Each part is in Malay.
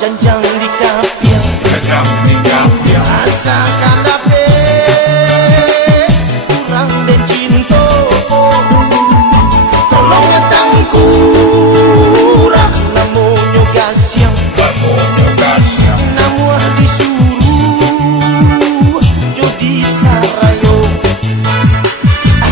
janjang di kapiang, asalkan dapet kurang dan cinta. Tolong datang kurang namonyo gasyang, namu disuruh jodi sarayo.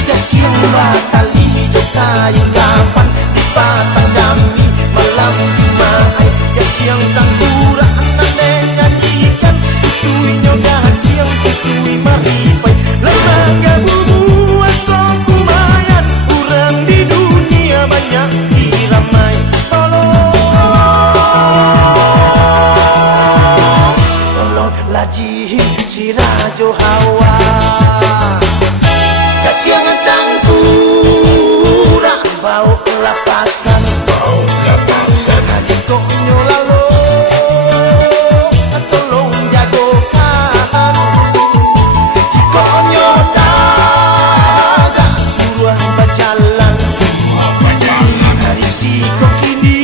Gasyang batali do tayong kapan di patang kami malam Jumat. Gasyang tangkura nanengan ikan, tutuinyo gasyang tutui maripay. Lembaga bubu asong kumayan, kurang di dunia banyak diramai. Tolong laji si Rajo Hawa. Gasyang tangkura bau lapasan, adikku nyolalo tolong jagokan. Jika nyodaga suruh berjalan, hari siko kini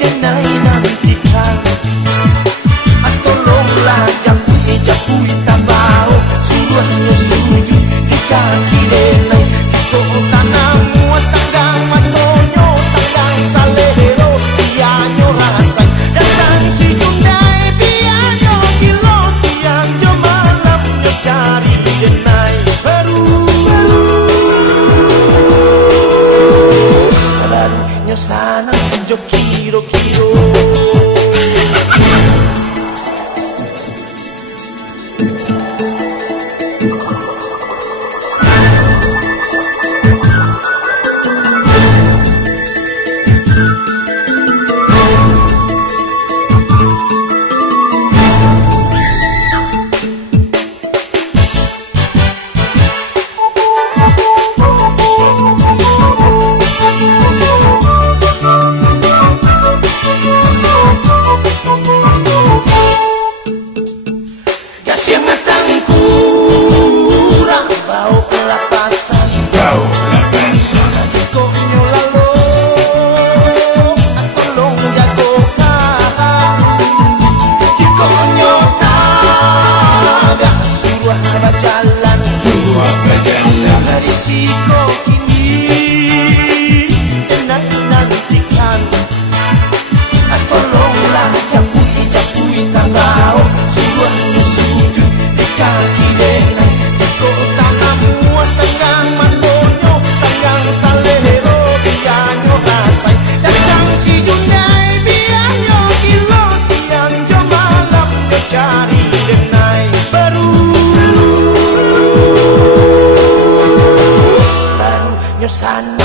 denai nantikan. Tolonglah japui tabau, suruhnya sujud di kaki denai. Iko tanamu tanggang matonyo, tanggang salero bianyo rasai. Datang si Jundai bianyo kilo siang jo malam nyo cari denai. Baru nyo sana jo kiro-kiro. Gasyang tangkura bau lapasan, adikku nyolalo tolong jagokan. Jika nyodaga suruh berjalan, hari siko kini denai nantikan. Tolonglah japui tabau, suruhnya sujud di kaki denai. Jika tanamu tenggang matonyo, tenggang salero bianyo rasai. Datang si Jundai bianyo kilo siang jo malam nyo cari denai. Baru nyo sana